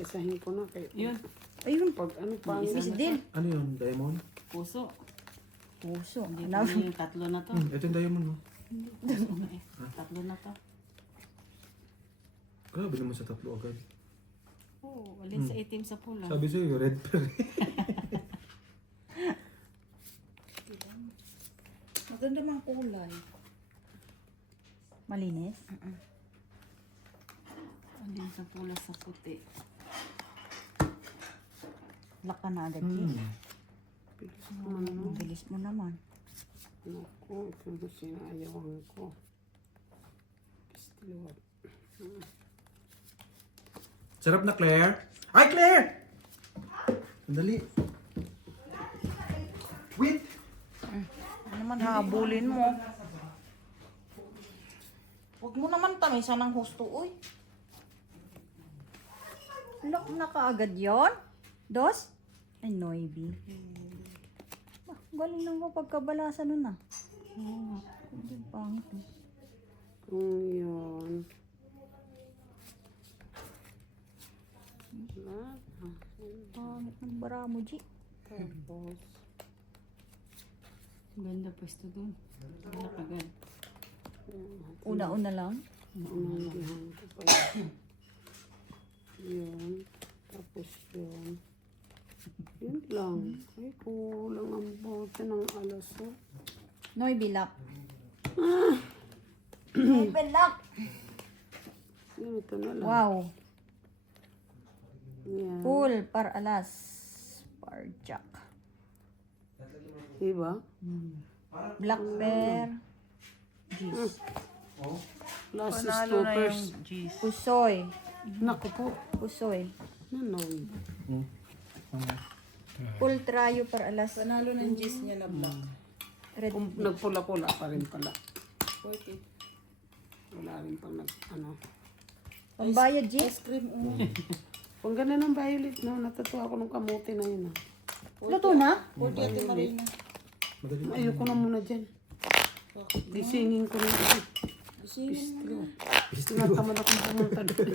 Isahin ko na kay Yun. Ayun. pag ano pa Isa Miss na Del. Ano yun? Diamond? Puso. Puso. Hindi Ano? ko yung tatlo na to. Ito yung diamond, no? Puso na eh. Tatlo na to. Grabe naman sa tatlo agad. Oo, alin sa itim sa pula. Sabi sa'yo, red pearl. Maganda mang kulay. Malinis? Alin sa pula sa puti. Laka na agad, Chi. bilis naman no. Ang bilis mo naman. Naku, ito yung sinayawan ko. Pistiluwat. Sarap na, Claire. Ay, Claire! Sandali. Wait! Ano naman habulin mo? Huwag mo naman tamisan ng husto, uy. Lock na kaagad yon. Dos? Ay, Noiby. Galing lang ko pagkabalasan nun ah. Oo nga. Hindi, pangit eh. Kung yun. Wala. Pangit ng bara mo, G. Tapos. Ganda pwesto dun. Nakagad. Una-una lang. Unanggihan ko pa yun. Yun. Tapos yun. Yun lang. Ay, kulang ang bote ng alas. Oh. Noiby lock. Noiby lock. Yun, ito na lang. Wow. Yan. Full par alas. Par jack. Diba? Black pear. Jeez. Last Panalo na stoppers. yung G's. Pusoy. Naku po. Pusoy. Nanoy. Full trayo par alas. Panalo ng G's niya na black. Red. Nagpula-pula pa rin pala. Wala rin pang ano. Pambayad, G. Ice cream, Kung ganun ang violet, no, natutuwa ako nung kamote na yun. Luto na? 40 Ate Marina. Madali. Ayoko na muna dyan. Disingin ko na ito. Pistilo. Tinatamad akong pumunta doon.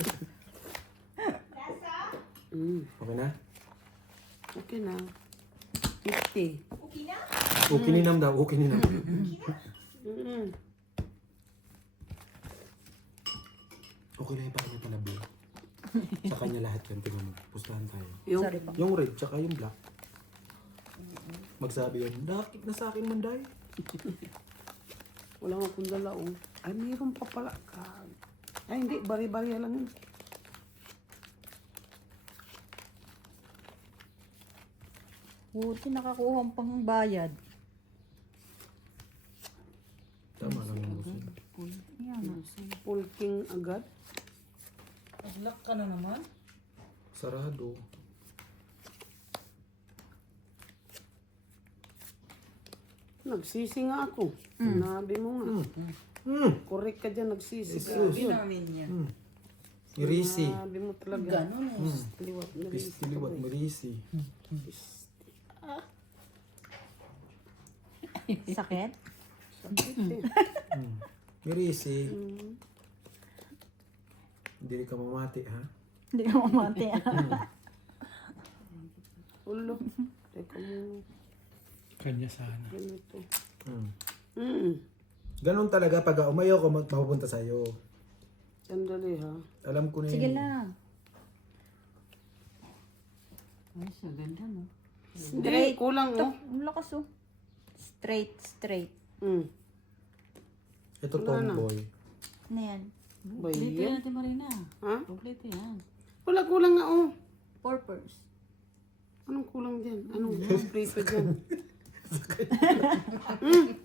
Okay na? Okay na. 50. Okay ninam daw, okay ninam. Okay lang yung parang may palabi. Sa kanya lahat yan, tingnan mo. Pustahan tayo. Yung, Sorry pa. Yung red, tsaka yung black. Magsabi yun, nakit na sa akin manday. wala nga akong dala, oh. Ay, mayroon pa pala. Ay, hindi. Bari-bari lang yun. Buti nakakuha ang pangbayad. Tama lang yung gusto. Yan. Full king agad. Black ka na naman. Sarado. Nagsisi nga ako. Sinabi mo nga. Correct ka dyan, nagsisi ka. Sabi namin niya. Mirisi. Sinabi mo talaga. Ganon eh. Liwat na rin. Pistiliwat, mirisi. Sakit? Sakit eh. Mirisi. Hindi ka mamati, ha? Hindi ka mamati. Ulo. Teka mo. Kanya sana. Ganito. Mm. Ganun talaga pag umayaw ko, mapupunta sa'yo. Sandali ha. Alam ko na Sige yun. lang. Ay, siya ganda no. Hindi, kulang oh. Ang lakas oh. Straight, straight. Ito tomboy. Ano yan? Kompleto yan, Ate Marina. Ha? Kompleto yan. Wala, kulang nga oh. Purpose. Anong kulang dyan? Anong prito dyan?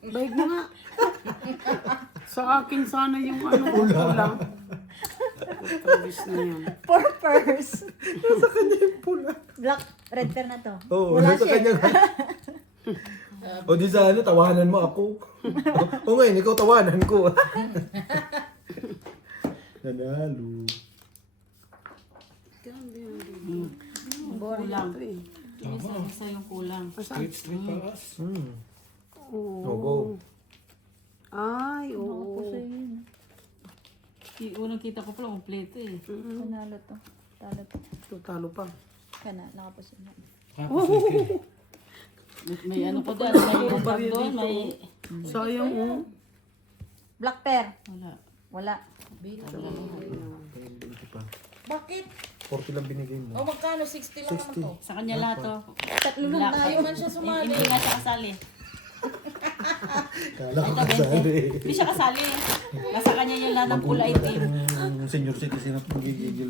Bayad mo nga. Sa akin sana yung ano kulang. Pagkabis na yan. Purpose. Sa kanya yung pula. Black, red pear na to. Oo, Wala nasa siya. kanya. O di sana, tawanan mo ako. O ngayon, ikaw tawanan ko. Nanalo. Kulang. Isa yung kulang. O, go. Ay, oo. Puso yun. Unang kita ko pala, kompleto eh. Panalo to. Talo pa. Tutalo pa. Kana, nakapos yun. May ano pa doon, may tag doon, may... Sayang oh. Black pair. Wala. Wala. pa. Bakit? 40 lang binigay mo. O magkano? 60 lang naman to. Sa kanya lahat to. Tatlo lang Black. tayo. Ayaw man siya sumali. Hindi nga siya kasali. Kala ko Ito, 20. Hindi siya kasali. Nasa kanya yung lahat ng pula itim. Yung senior citizen at magigigil.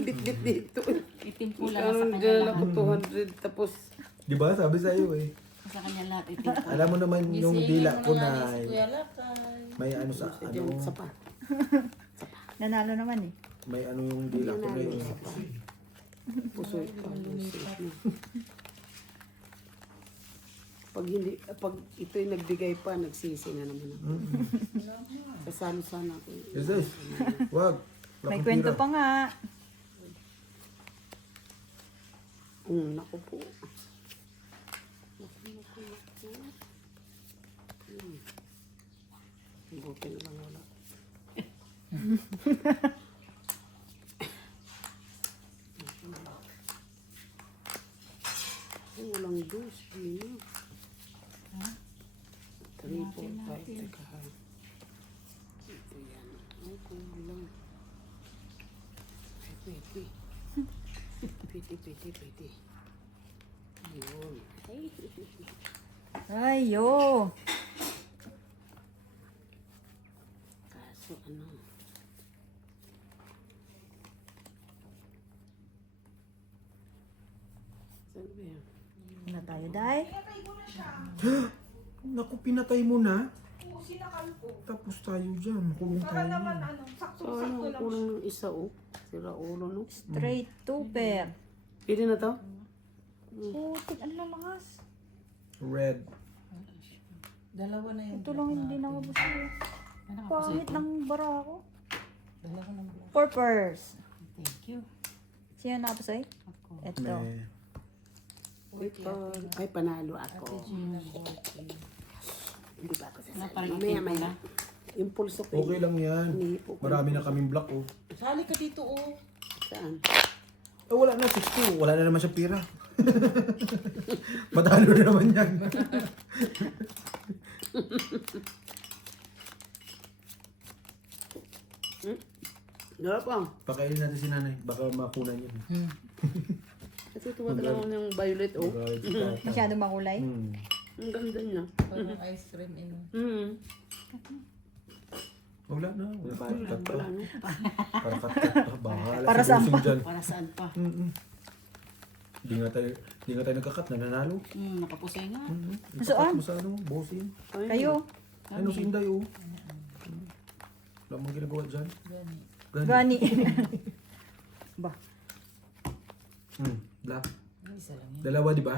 Bit-bit dito. Itim pula, nasa Ano, kanya dala lahat. ko 200 tapos Di ba? Sabi sa iyo eh. Sa kanya lahat itim pula. Alam mo naman yung dila ko na Si Kuya Lakay. may ano sa ano, sa pa. Nanalo naman eh. may ano yung dila ko na yun. Pusoy pa. Pag ito'y nagbigay pa, nagsisi na naman ako. Kasano sana ako. Yes, yes. Wag. Wala May kang kwento pira. pa nga. Naku po. Buti na lang wala. Walang dos. Yun na. 3, 4, 5. Teka ha. Ito yan. Ay, kulang. Ay, pwede. Pwede. Yun. Ay, Ayo. kaso ano. Saan ba yan? Ano tayo, Day? Naku, pinatay mo na. Tapos tayo dyan. Makulong tayo. So, ano, kulang ng isa oh. Sira ulo no. Straight two pair. Pwede na to? Putik, ang lalakas. Red. Dalawa na yung Ito lang hindi nakabos ko. Ano ka Pangit ng bara ako. Dalawa ng black. Purpers. Thank you. Sino nakapos ay? Ako. Ito. Wait pa. Ay, panalo ako. Hindi ba ako Wala sasali? parang Mamaya, itim maya. pula. Impulso ko. Okay lang yan. Marami na kaming black oh. Sali ka dito oh. Saan? Eh, wala na, 60. Wala na naman siya pira. Matalo na naman yan. Wala pa. Pakainin natin si nanay. Baka makunan yun. Kasi tumatala ko ng violet oh. Masyado makulay. Ang ganda niya. Parang ice cream in. Wala na. Wala pa. Cut pa. Wala no? Para cut pa. Bahala. Para si saan bossing pa? dyan. Para saan pa? Hindi nga tayo nagkakat. Nananalo. Nakapusay nga. Saan? Ikakat mo sa ano, bossing. Kayo. Ano si Inday oh. Wala mong ginagawa dyan. Gani. Gani. Ba? Black. Isa lang yun. Dalawa, di ba?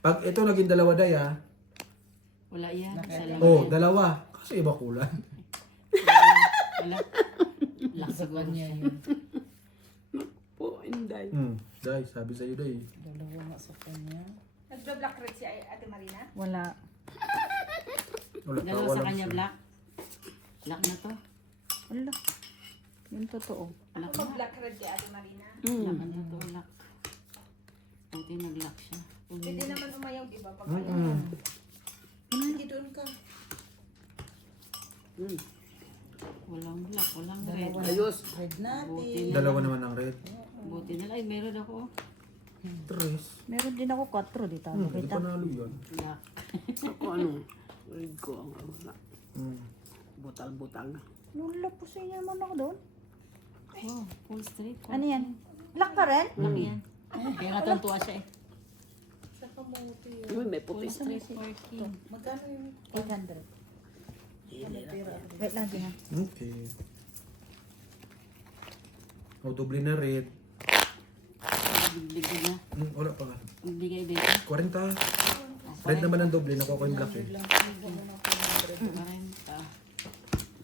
Pag ito naging dalawa daya, Wala yan. Isa lang oh, yan. dalawa. Kasi iba kulan. Wala. Black Sa siguro kanya siya. yun. Po, Inday. Day, sabi sa'yo day. Dalawa nga sa kanya. Nagba-black red si Ate Marina? Wala. Wala, Dalawa tawa sa lang kanya siya. black. Black na to. Wala. Yung totoo. Black Ako na. mag-black red si Ate Marina? Black na to. Black. Buti nag-lock siya. Pwede naman umayaw, di ba? Pag Sige doon ka. Walang black. Walang red. Ayos. Red natin. Buti na. Dalawa naman ang red. Buti na lang. Ay, meron ako. Tres. Meron din ako 4 dito. Hindi pa nalo yun. Black. Ako ano? Red ko ang wala. Butal-butal na. Lula po sa inyo naman ako doon. Wow. Full straight. Ano yan? Black ka rin? Black yan. Kaya natuntua siya eh. Sa kamote. Uy, may puti. Full straight working. Magkano yung 800. Wait lang din ha. Okay. O, doble na red. Bigay na. Wala pa nga. Bigay dito. 40. Red naman ang doble. Nakuha ko yung black eh. 40.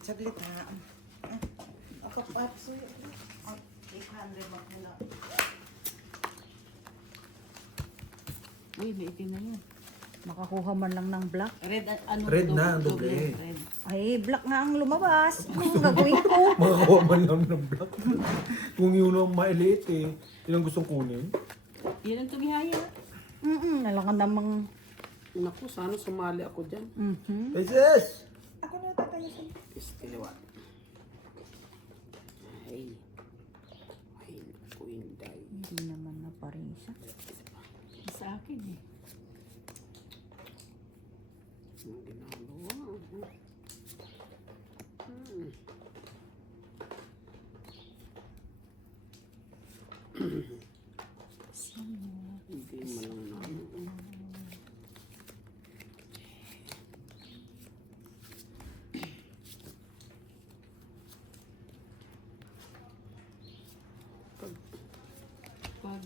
saglit ha? Ako patso. 800 magmula. Uy, may itim na yun. Makakuha man lang ng black. Red, ano? Red na, ang doble. Red. Ay, black nga ang lumabas. Anong gagawin ko? Makakuha man lang ng black. Kung yun ang mailiit eh. Yun ang gustong kunin. Yun ang tumihaya. Nalangan namang... Naku, sana sumali ako dyan. Hey sis! Ako na tatayo sa... Istiwa. Ay. Ay, naku, hindi. Hindi naman na parisa. Sa akin eh. Ang ginagawa. Hindi man lang na. Pag...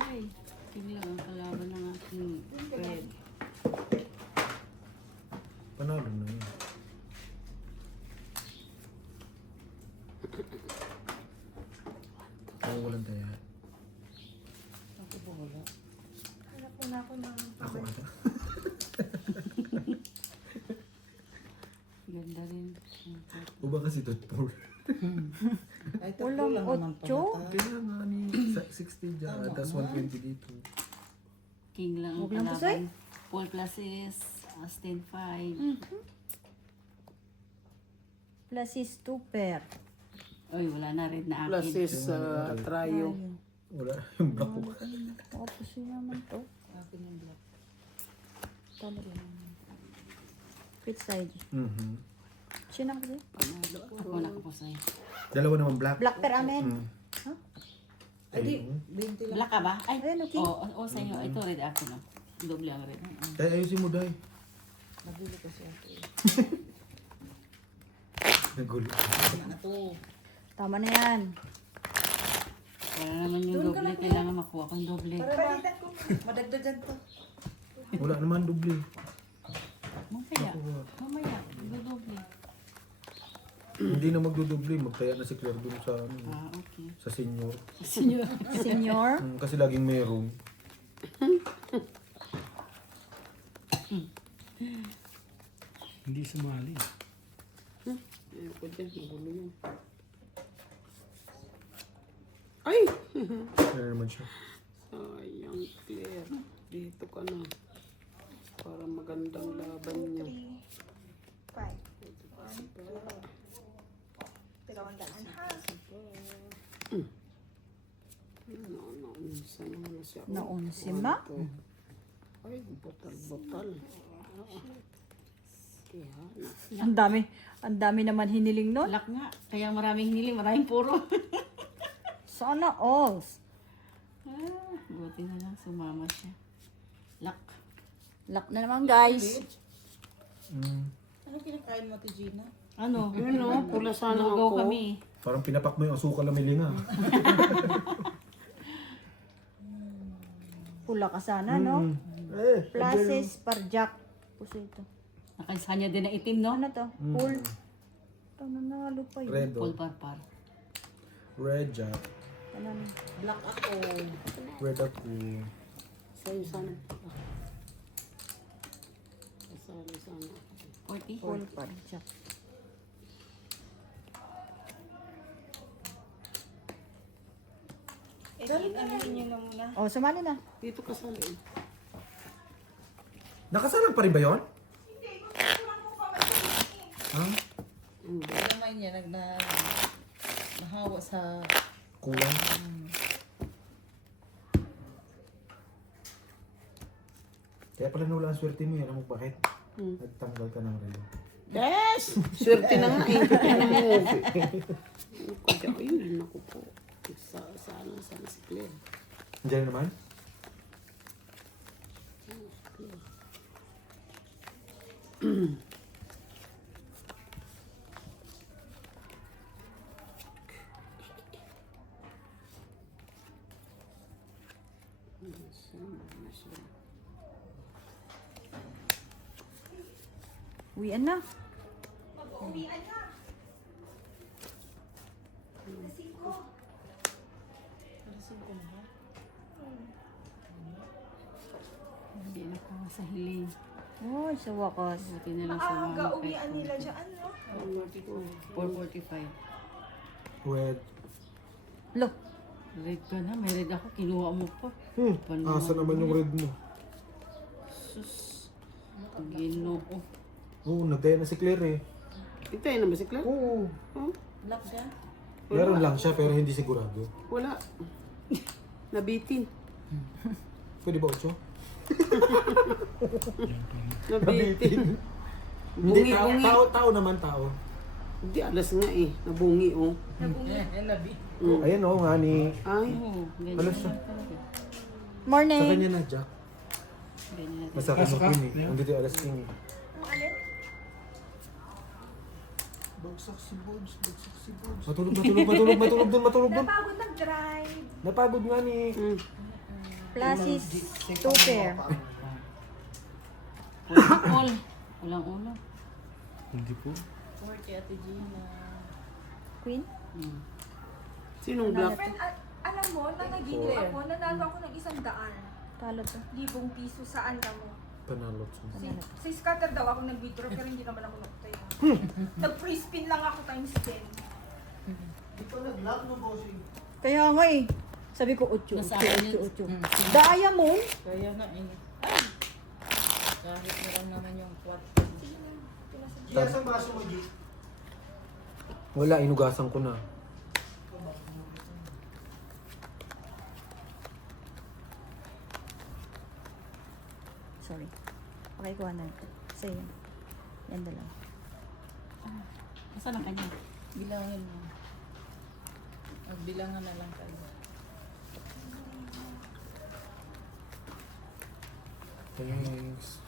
Ay, yun lang ang kalaban ng aking bread. Panalo na yun. Ako walang taya. Ako ba wala? Hanap mo na ako ng... Ako ata. Ganda rin. O ba kasi totoo? Ay, tatlo Walang lang naman otso? pala tayo. Kaya nga ni 60 dyan. Tapos 120 dito. King lang ang Huwag lang kalaban. pusay. Paul Placis, Austin 5. Plus is 2 pair. Oy, wala na red na Plus akin. is trio. Wala yung black ko. Tapos yun naman to. Akin yung black. Tama rin. Which side? Sino ako din? Ako nakapusay. Dalawa naman black. Black pair amen. Ay, di. 20 lang. Black ka ba? Ay, Ayun, okay. Oo, sa inyo. Ito red akin. No? Doble ang red. Tay, ayusin mo, Day. Nabili kasi ako. Nagulo. Tama na to. Tama na yan. Wala naman yung doble. Kailangan makuha ko yung doble. Para madagdagan to. Wala naman doble. Mamaya. Mamaya. Doble. Hindi na magdodoble. Magtaya na si Claire dun sa, ano, Ah, okay. sa senior. Senior. Senior. Kasi laging meron. Hindi sumali. Ayoko dyan, magulo yun. Ay! Kaya naman siya. Sayang, Claire. Dito ka na. Para magandang laban niya. 200 ha. Naunsa naman na siya. Naunsi ma? Ay, botal-botal. Kaya na. Ang dami naman hiniling nun. Black nga. Kaya maraming hinili, maraming puro. Sana all. Buti na lang sumama siya. Luck. Lock na naman guys. Ano kinakain mo, Gina? Ano? Ano, pula sana Lugaw ako. kami. Parang pinapak mo yung asukal na milinga. Pula ka sana, no? Places parjak. Puso ito. Nakalisanya din na itim, no? Ano to? Pool. Ito, nanalo pa yun. Red, Paul Parpar. red jack. Ano? Black ako. Red ako. Sa'yo sana. Sana. 40? Pool parjak. Ano nyo na muna? Oh, sumali na. Dito ka sa loob. Nakasalang pa rin ba yun? Ha? Kaya naman niya nahawa sa... Kulang? Kaya pala nawala ang swerte mo, alam mo bakit? Nagtanggal ka ng relo. Yes! Swerte na nga eh. Ano mo? Kaya ayun, naku po. Sana si Claire. Diyan naman? Uwian na. Hindi na ko sa hiling. Oh, sa wakas. Buti na lang sa Maaga mga uwian nila dyan, no? 4:45. Wet. Lo, Red ka na, may red ako, kinuha mo pa. Asa naman yung red mo? Sus, Ginoo. Oo, nagkaya na si Claire eh. Ito yun na ba si Clark? Oo. Oh, Black siya? Meron lang siya pero hindi sigurado. wala. Nabitin. Pwede ba 8? Nabitin. Hindi, Bungi, bungi. tao naman, tao. Hindi, alas nga eh. Nabungi oh. Ayan o nga ni... Ay, Oo, ganyan Ano siya? talaga. Sa morning. kanya na, Jack. Ganyan natin. Basta ka mo yun eh. Hindi tayo alas 5. Matulog dun. Napagod nag-drive. Napagod nga ni... Plus is 2 pair. All. Walang ulo. Hindi po. 40 Ate Gina. Queen? sinong black? Friend, alam mo, nang naginip ako, nanalo ako ng 100 Talo to. libong piso sa ano mo. Panalo. Sa scatter daw ako nag-withdraw pero hindi naman ako nagtayo. Nag-free spin lang ako times 10. Kaya nga eh. Sabi ko, 8. Nasa akin yun. Daya mo. Kaya nga eh. Ay! Kahit na lang naman yung kwarto. Wala, inugasan ko na. Sorry. Pakikuha na. Sa'yo. Yan dalawa. Nasaan ang kanya? Bilangin mo. Magbilangan na lang kayo. Thanks.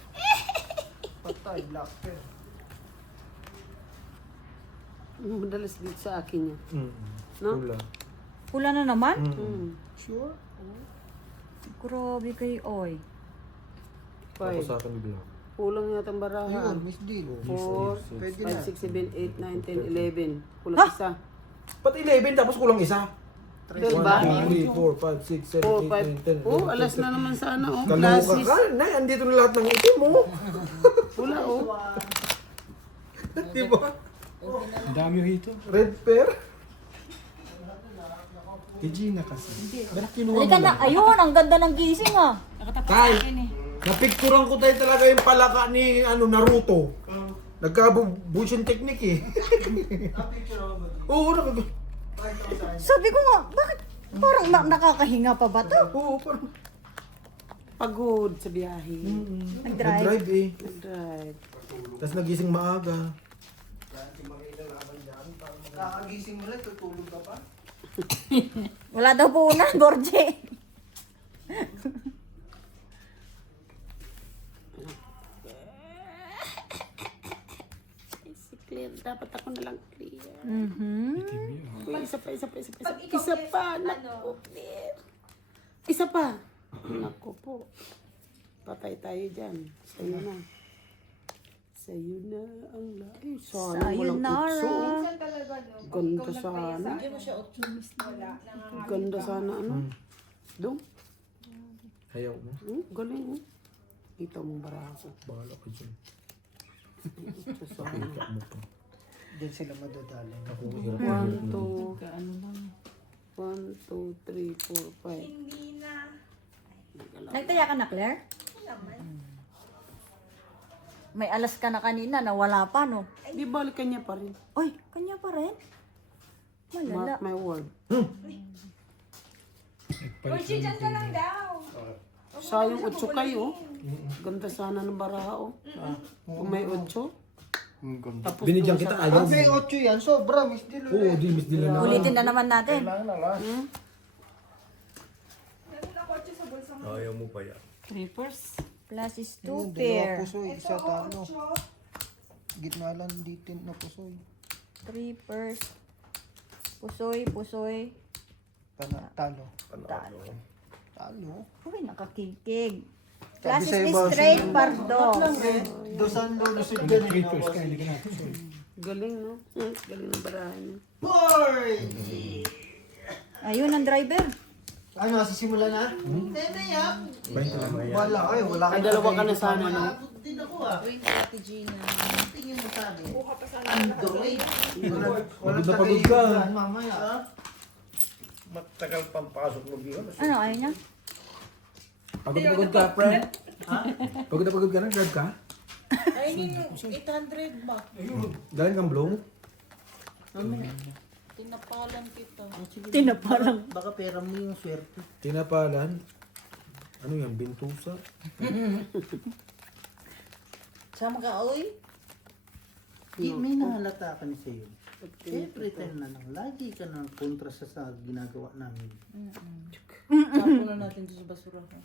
Madalas dito sa akin yan. No? Wala. Pula na naman? Sure? Grabe kay Oy. Ako Five. sa akin black. Kulang yata ang barahan. Miss Deal. 4, 5, 6, 7, 8, 9, 10, 11. Kulang Ha? isa. Ba't 11 tapos kulang isa? 12 ba? 1, 2, 3, 4, 5, 6, 7, 4, 8, 9, 10. 5. Oh, alas na naman sana oh. Kaloka Classes. ka. Nay, andito na lahat ng itim mo. Wala oh. Di ba? Ang dami rito. Red pear. Kay Gina kasi. Ba't kinuha mo Halika na. Ayun, ang ganda ng gising ah. Nakatapat Tay, sa akin eh. napicturan ko tayo talaga yung palaka ni Naruto. Nagka-bushin technique eh. Oo, Sabi ko nga, bakit parang nakakahinga pa ba to? Oo, parang Pagod sa biyahe. Nag-drive. nag-drive eh. Nag-drive. Tapos nagising maaga. Kakagising mo lang, tutulog ka pa? Wala daw po na, Borje. Si Claire, dapat ako na lang clear. Mhm. Uy, isa pa. Pag ikaw, Isa pa, Claire, naku, Claire. Isa pa. Naku po. Patay tayo dyan. Sa'yo na. Sa'yo na ang lahi. Sana walang Sayonara. utso. Minsan talaga, no? Pag Ganda ikaw nagpaya sana. sa Hindi mo siya optimist na. wala, nangangalit Ganda ka. sana ano. Dong. Ayaw mo. Galing oh. Kita mong baraso. Bahala ka dyan. Ito sana. Kita mo pa. Diyan sila madadala. Ako hirap. 1, 2, Ano lang. 1, 2, 3, 4, 5. Hindi na. Nagtaya ka na, Claire? Hindi naman. May alas ka na kanina, nawala pa, no? Di balik kanya pa rin. Oy, kanya pa rin? Malala. Mark my word. Orchi, dyan ka lang daw. Sayang 8 kayo. Ganda sana ng baraha oh. Kung may 8. Tapos Binigyan kita, ayaw Pag may mo. 8 yan, sobra, Miss Deal. Oo, di miss nila na. Ulitin na naman natin. Meron na kotse sa bulsa mo. Ayaw mo pa yan. Creepers. Plus is 2 Dalawa pair. pusoy, isa talo. Ocho. Gitna lang dito na pusoy. 3 pairs. Pusoy. Talo. Talo. Talo. Uy, nakakikig. Sabi Plus sa'yo is ba, straight pardo. Dosan lulusod ka rin. Creepers ka, hindi ka na. galing no? Galing ng baraha niya. Boy! Ayun ang driver. Ano, sisimula na? Nenay ah! Wala kayo, wala Ay, kayo. dalawa ka na sana no? Hindi na ko ah. Tuwing Ate Gina. Tingin mo sa akin. Buka pa sana. Android. Pagod na pagod ka. Mamaya. Matagal pang pasok mo yun. Ano, ayaw niya? Pagod na pagod ka, friend. Pagod na pagod ka na, grab ka? Ay, yung 800 ba? Galing kang blow? Tinapalan kita. Tinapalang. Baka pera mo yung swerte. Tinapalan? Ano yan, bintusa? Sama ka, oy. May nahalata ka ni sa'yo. Every time na lang, lagi ka nang kontra sa ginagawa namin. Tapo na natin dito sa basurahan.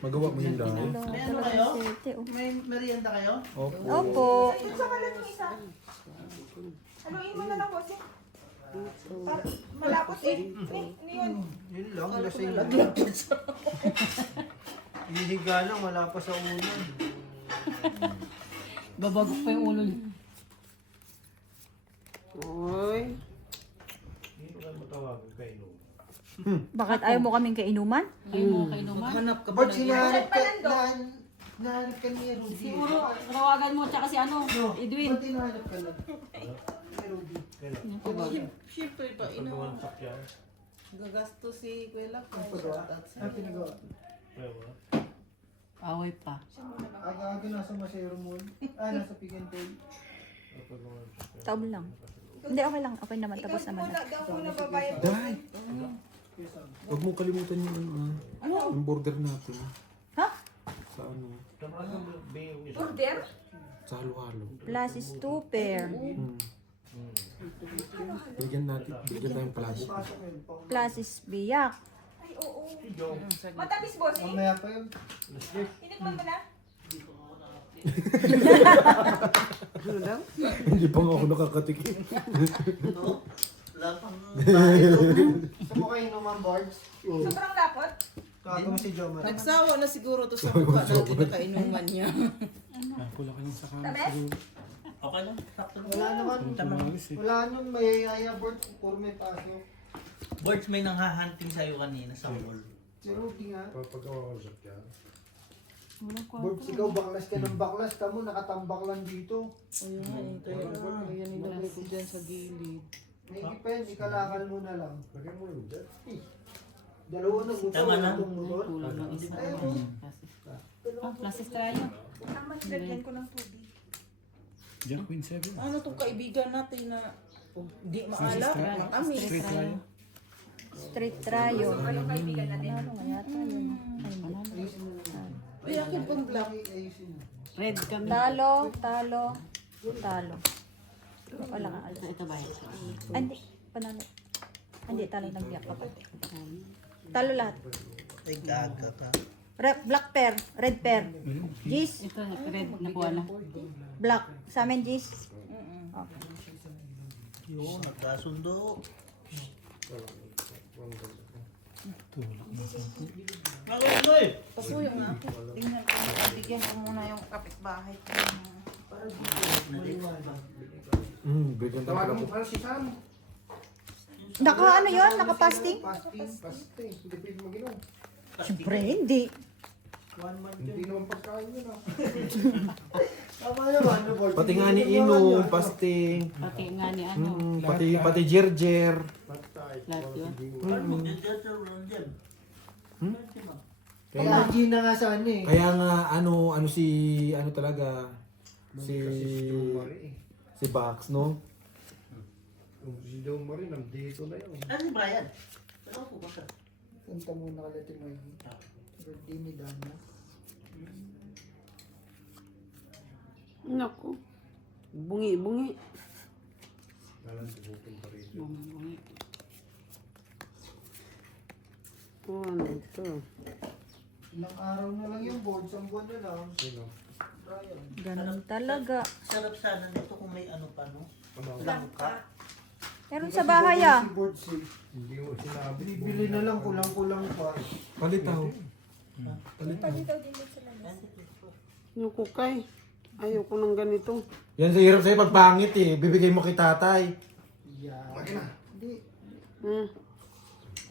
Magawa mo yung dahil. May ano kayo? May merienda kayo? Opo. Opo. Isa ka lang yung isa. Haluin mo na lang, boss. Malapot eh. Ano yun? Yun lang, lasing lang. Hihiga lang, wala pa sa ulo. Babagok pa yung ulo niya. Oy. Bakit ayaw mo kaming kainuman? Ay mo kay naman. Hanap ka ba Bart, ng sinahanap ka, Palando. nahanap ka ni Rudy. Siguro, tawagan mo tsaka si ano, Edwin. Ba't hinahanap ka lang? Ni Rudy. Siyempre pa, gagasto si Kuya Lak. Ang pinagawa. Away pa. Aga-aga nasa Masero Mall. Nasa Pick and Pay. Taob lang. Hindi, okay lang. Okay naman. Tapos naman na. Daw muna babayad. Dahil. Huwag mo kalimutan yung yung border natin. Ha? Sa ano? Order? Sa halo-halo. Plus is 2 pair. Bigyan tayong plato. Plus is biyak. Ay, oo. Matamis, boss. Mamaya pa yun. Tinikman mo na? Ano daw? Hindi pa nga ako nakakatikim. Lapang bahay to. Gusto mo kayo naman, Bards? Sobrang lapot? Kaka mo si Jomar. Nagsawa na siguro to sa mukha natin na kainuman niya. Pula ka lang sa kanan Tamis? siguro. Wala naman. Tumamis eh. Wala nung mayayaya, Bards. Puro may pasok. Birds, may nanghahunting sa'yo kanina sa wall. Si Rudy nga. Papagawa ko sa tiyan. Bards, ikaw baklas ka ng baklas. Tamo, nakatambak lang dito. Ayun nga, yan nilagay ko dyan sa gilid. May ipen, ikalakal mo na lang. Lagyan mo yung jet. Dalawa na motor. Tama na. Itong motor. Ayun. Plus is tayo. Ang mas lagyan ko ng tubig. Diyan, Queen 7. Ano tong kaibigan natin na di maalam, matamis. Straight tayo. Straight tryo. Anong kaibigan natin? Ano nga yata yun? Ay, akin pang black. Ayusin mo. Red kami. Talo, talo, talo. Wala ka alas. Ito ba yun? Hindi, panalo. Hindi, talo ng biyak kapag. Talo lahat. Ay, gaga ka. Black pair, red pair. Gis, Ito, red. Nakuha na. black. Sa amin, Gis. Yun, nagkasundo. Bakit mo eh? Pasuyo nga ako. Tingnan ko, bigyan ko muna yung kapitbahay ko. Bigyan tayo plato. Para si Sam. Naka ano yun? Naka-fasting? Fasting. Hindi pwede mag-inom. Siyempre, hindi. 1 month yun. Hindi naman pagkain yun ah. Tama naman. ano, Bart? Pati nga ni Hindi naman Ino, yun. fasting. Pati nga ni ano. Pati Jerjer. Lahat yun. Ano mo, dyan dyan. Kaya Gina nga sa ano eh. Kaya nga ano talaga si Bax, no? Si Don Marie, nandito na yun. Ano si Brian? Ano po ba ka? Punta muna ka natin may birthday ni Dana. Naku. Bungi-bungi. Bungi-bungi. Ano ito? Ilang araw na lang yung board, 1 buwan na lang. Brian. Ganun talaga. Sarap sana nito kung may ano pa, no? Langka. Meron sa bahay ah. Si board si. Bibili na lang, kulang-kulang pa. Palitaw. Naku kay. Ayoko ng ganito. Yan sa hirap sa'yo pag pangit eh. Bibigay mo kay tatay. Yeah. Hindi. Hmm.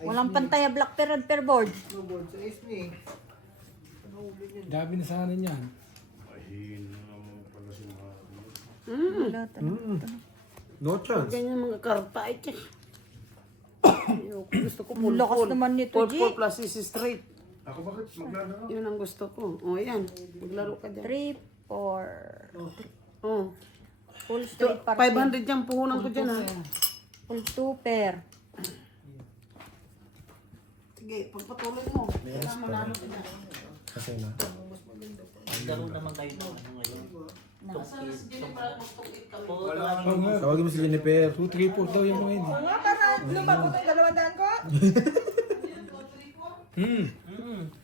Walang pantay black pair, red pair board. No board, sa is ni. Dami na sana niyan. Wala talaga. No chance. Ganyan mga karta eh. Ayoko, gusto ko Ang lakas naman nito, Full G. plus is straight. Ako bakit maglalaro? Yun ang gusto ko. O yan, maglaro ka dyan. 3, 4. Oh. Full straight par queen. 500 yung puhunan ko dyan ha. Full 2 pair. Sige, pagpatuloy mo. Kailangan manalo ka dyan. Kasi na. Laro naman kayo ng ano ngayon. Tawagin mo si Jennifer. 2, 3, 4 daw yung mga yun. Nga, para lumagot ang 200 ko.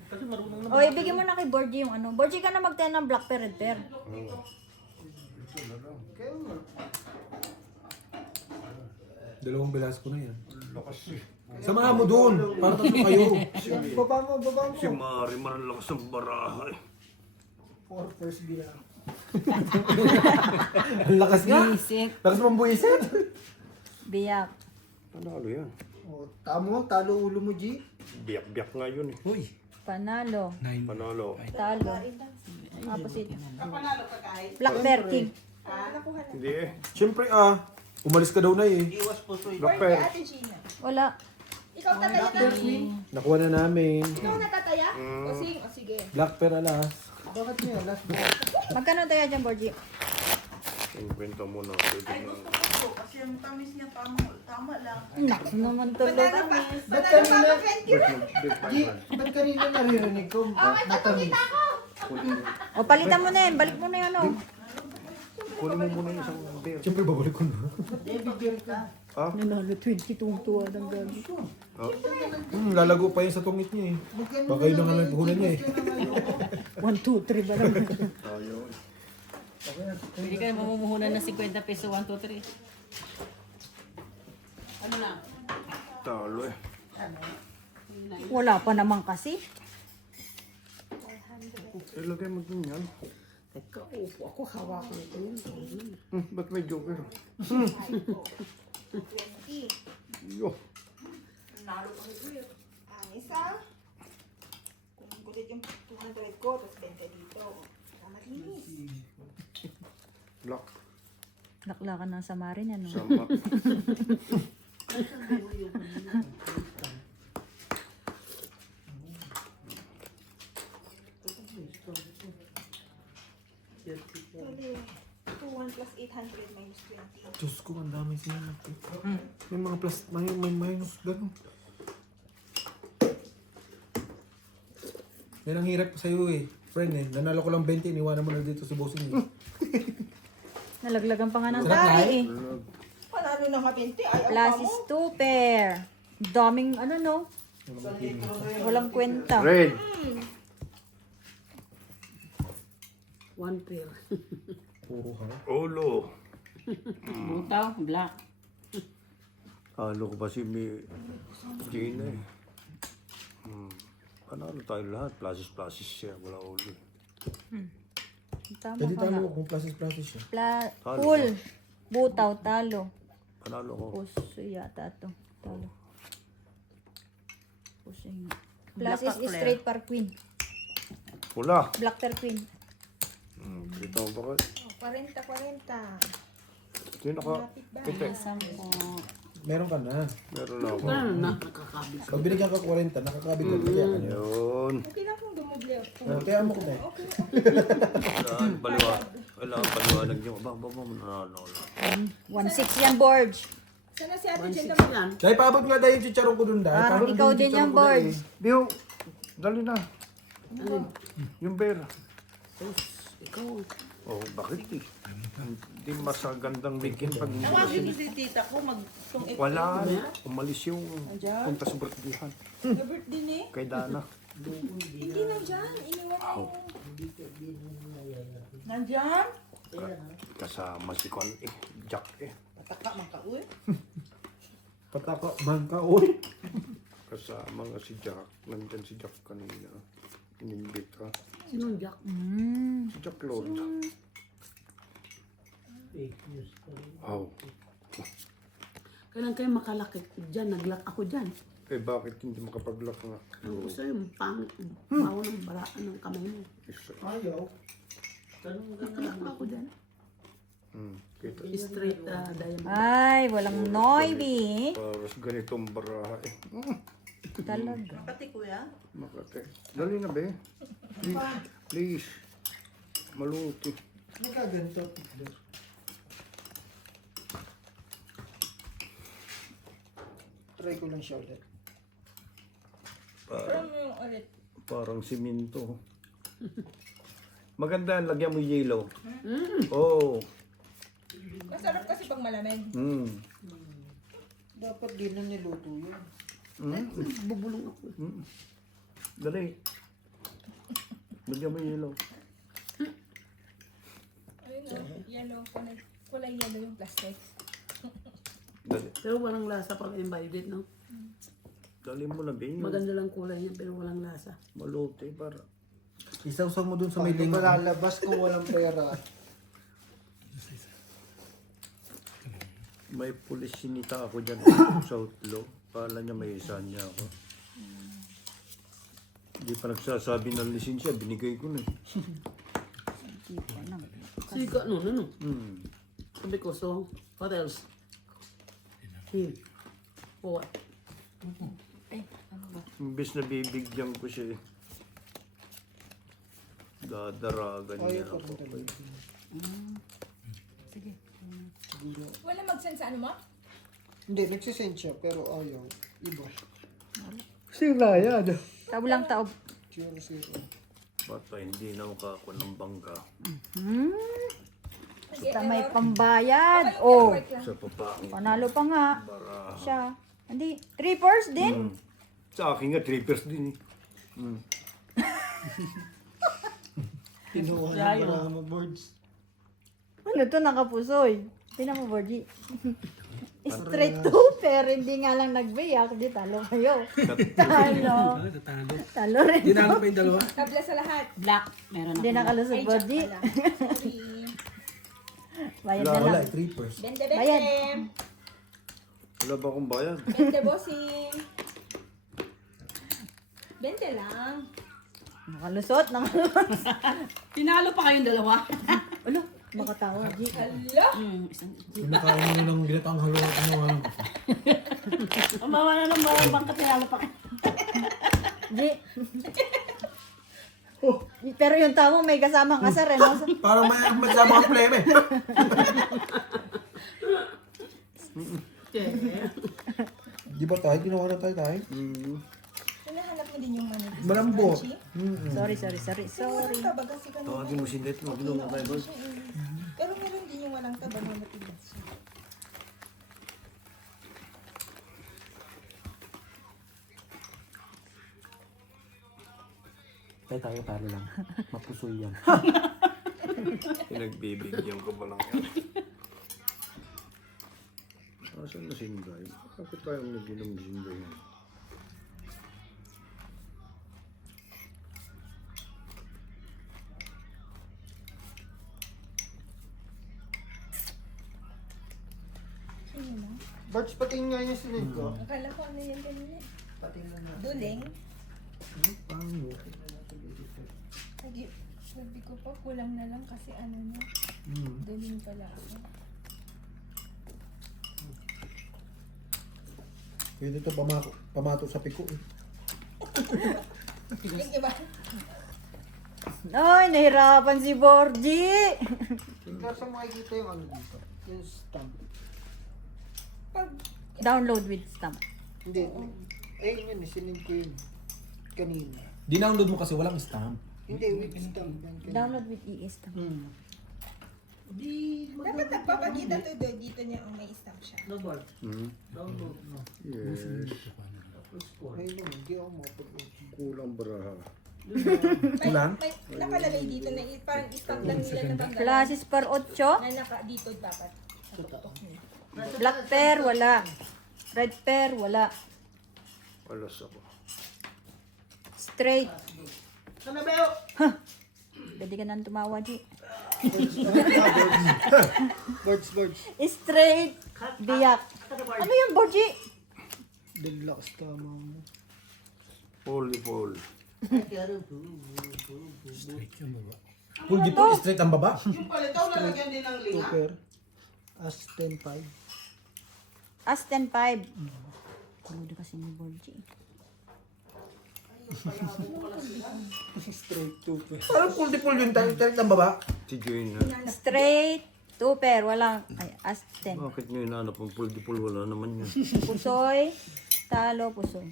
Kasi marunong naman. O, ibigay mo na kay Borgie yung ano. Borgie ka na mag-10 ng black pair red pair. Dalawang belas ko na yan. Samahan mo doon. Para tatlo kayo. Baba mo, baba mo. Si Mari malakas ang baraha eh. For first bilang. Ang lakas nga. Isip. Lakas mong buwisit. Biyak. Panalo yan. O, tamo, talo ulo mo, G. Biyak-biyak nga yun eh. Uy, Panalo. 9. Panalo. Talo. Opposite. Kapanalo ka kahit. Black pair king. Hindi eh. Siyempre umalis ka daw na eh. Iwas po so Black pair. Ate Gina. Wala. Ikaw tataya na. Nakuha na namin. Ikaw natataya? O sige. Black pair alas. Bakit niya? Last mo. Magkano tayo dyan, Borgie? Yung kwento mo na. Pwede na. Kasi ang tamis niya tama lang. Naks naman tuloy. Ba't kanina, Big G, ba't kanina naririnig ko? Matamis. O, palitan mo na yan. Balik mo na yan, oh. Kunin mo muna yung isang beer. Siyempre babalik ko na. Nanalo 22 tuwa ng gabi. Lalago pa yun sa tungit niya eh. Baka yun ang may puhunan niya eh. 1, 2, 3 ba naman? Ayun. Pwede kayo mamumuhunan ng 50 peso, 1, 2, 3. Ano na? Talo eh. Wala pa naman kasi. Ilagay mo din yan. Teka, upo ako, hawakan ko yun. Ba't may joker? Yo. Ang isa. Kung gulit yung 200 ko, tapos 20 dito. Malinis. Black. Laklakan ng Samarin, ano? Sama. Tuloy. 21 plus 800 minus 20. Diyos ko, ang dami siya. May mga plus, may minus, gano'n. Yan ang hirap sa'yo eh. Friend eh, nanalo ko lang 20, iniwanan mo na dito sa bossing eh. Nalaglagan pa nga ng Sarap na tali eh. Panalo na nga 20. Ay, ang Plus pamo. is 2 pair. Daming ano no? Walang kwenta. Red. 1 pair. Puro ha. Ulo. Butaw, black. Ano ko ba si Gina eh. Panalo tayo lahat. Plasis siya. Wala ulo. Tama Pwede ka talo nga. ko kung plasis siya. Talo Full. Butaw, talo. Panalo ko. Puso yata to. Talo. Puso yun. Plus is straight par queen. Wala. Black pair queen. Ito mo bakit? 40. Ito yung naka-pite. Meron ka na. Meron na ako. Ano na, nakakabig. Pag binigyan ka 40, nakakabig ka. Kaya ka na. Yun. Okay lang kung dumuble ako. Kaya mo ko na eh. Kailangan paliwanag niyo. Ba, nanalo lang. 1-6 yan, Borge. Sana si Ate 1.6 Jen naman. yan. Dahil paabot nga dahil yung chicharon ko dun dahil. Parang ikaw din yan, Borge. Biyo, dali na. Yung bear. Ikaw. Oh, bakit eh? Hindi masagandang weekend pag hindi Tawagin si tita ko wala. Umalis yung punta sa birthdayhan. birthday ni. Kay Dana. Hindi na dyan. Iniwan ko. Nandyan? Kasama si Kwan eh. Jack eh. Pataka man ka, uy. Pataka, man ka, uy. Kasama nga si Jack. Nandyan si Jack kanina. Inimbit ka. Sinong Jack? Si Jack Lord. Oh. Kailan kayo makalaki dyan? Nag-lock ako dyan. Eh bakit hindi makapag-lock nga? Ano gusto yung baho ng baraan ng kamay mo. Isa. Ayaw. Nakalak ako dyan. Kita. Straight diamond. Ay, walang Noybi. Para sa ganitong baraha eh. Talaga. Pati kuya. Makate. Dali na be. Please. Maluti. Nagkaganto. Try ko lang siya ulit. Parang, Ano yung ulit? parang siminto. Maganda, lagyan mo yellow. Oh. Masarap kasi pag malamig. Dapat di na niluto yun. Bubulong ako. Dali. Lagyan mo yellow. Ayun o, yellow. Kulay yellow yung plastic. Dali. Pero walang lasa pag imbibed, no? Dali mo na be. Maganda lang kulay niya pero walang lasa. Maluti para. Isaw-saw mo dun sa may Paano linga. ba lalabas kung walang pera? May pulis sinita ako dyan sa outlaw. Kala niya may isa niya ako. Hindi pa nagsasabi ng lisensya, binigay ko na eh. Siga, no. Sabi ko, so, what else? What? Imbes na bibigyan ko siya eh. Dadaragan niya Ayaw ko ako. rin talaga. Wala mag-send sa ano mo? Hindi, nagsisend siya, pero ayaw. Iba. Sira yan. Taob lang taob. 0-0. Bata, hindi na makakuha ng bangka. Basta may pambayad. Oh, Sa papaang panalo pa nga. baraha. Siya. Hindi, trippers din. Sa akin nga, trippers din eh. Kinuha ng Brahma boards. Ano to, nakapusoy. Tingnan mo, Borgie. Straight to, pero hindi nga lang nagbiyak. Di talo kayo. Talo. Tatalo. Talo rin. Tinalo pa yung dalawa. Tabla sa lahat. Black. Meron Hindi ako. nakalusot, Ay, jack Borgie. pala. Sorry. Bayad na lang. Trippers. Bente, Bayad. bente. Wala ba akong bayad? Bente, bossing. Bente lang. Nakalusot. Tinalo pa kayong dalawa. Ano? Makatawa, G. Hala. Isang Pinakain mo ng ginatang haluan ano. Umawa na ng mga bangka, tinalo pa kayo. G. Pero yung tao may kasamang asar eh. No? Parang may sama ang pleme. Di ba tayo? Ginawa na tayo. Hinahanap mo din yung manipis. Malambot. Sorry. Tabag kasi kanina. Tawagin mo si Net, mag-inom na tayo, boss. Pero meron din yung walang tabag na matigas siya. Tayo pare lang. Mapusoy yan. Pinagbibigyan ko ba lang yan? Asan na Sinday? Bakit tayong nag-inom ni Sinday yan? Barts, patingin nga niya sinend ko. Akala ko ano yan kanina. Patingin na. Duling. Paano? Sabi ko pa, kulang na lang kasi ano na. Duling pala ako. Pwede ito pamato sa piko eh. Yung iba. Ay, nahirapan si Borgie. Tingnan sa makikita yung ano dito. Yung stamp. Pag Download with stamp. Hindi. Ayun yun, sinend ko yun. Kanina. Dinownload mo kasi walang stamp. Hindi, with stamp. Yan kanina. Download with EE stamp. dapat nagpapakita to doon. Dito niya ang may stamp siya. Yes. Ayun naman, hindi ako mapag-upload. Kulang baraha. May nakalagay dito na parang stamp lang nila natanggal. Classes per 8. Na naka dito dapat. Sa tutok niya. Black pair, wala. Red pair, wala. Alas ako. Straight. Ano ba yun? Pwede ka nang tumawa, G. Birds. Straight. Biyak. Ano yung Borgie? Deluxe tama mo. Volleyball. Straight yung baba. Full dito, straight ang baba. Yung palitaw, lalagyan din ng linga. Super. As 10-5. As 10-5. Ano kasi ni Borgie? Straight 2 Parang full di full yun, straight ang baba. Si Joy na. Straight, 2 pair, walang, ay, as 10. Bakit nyo inaanap ang full di full? Wala naman yun. Pusoy, talo, pusoy.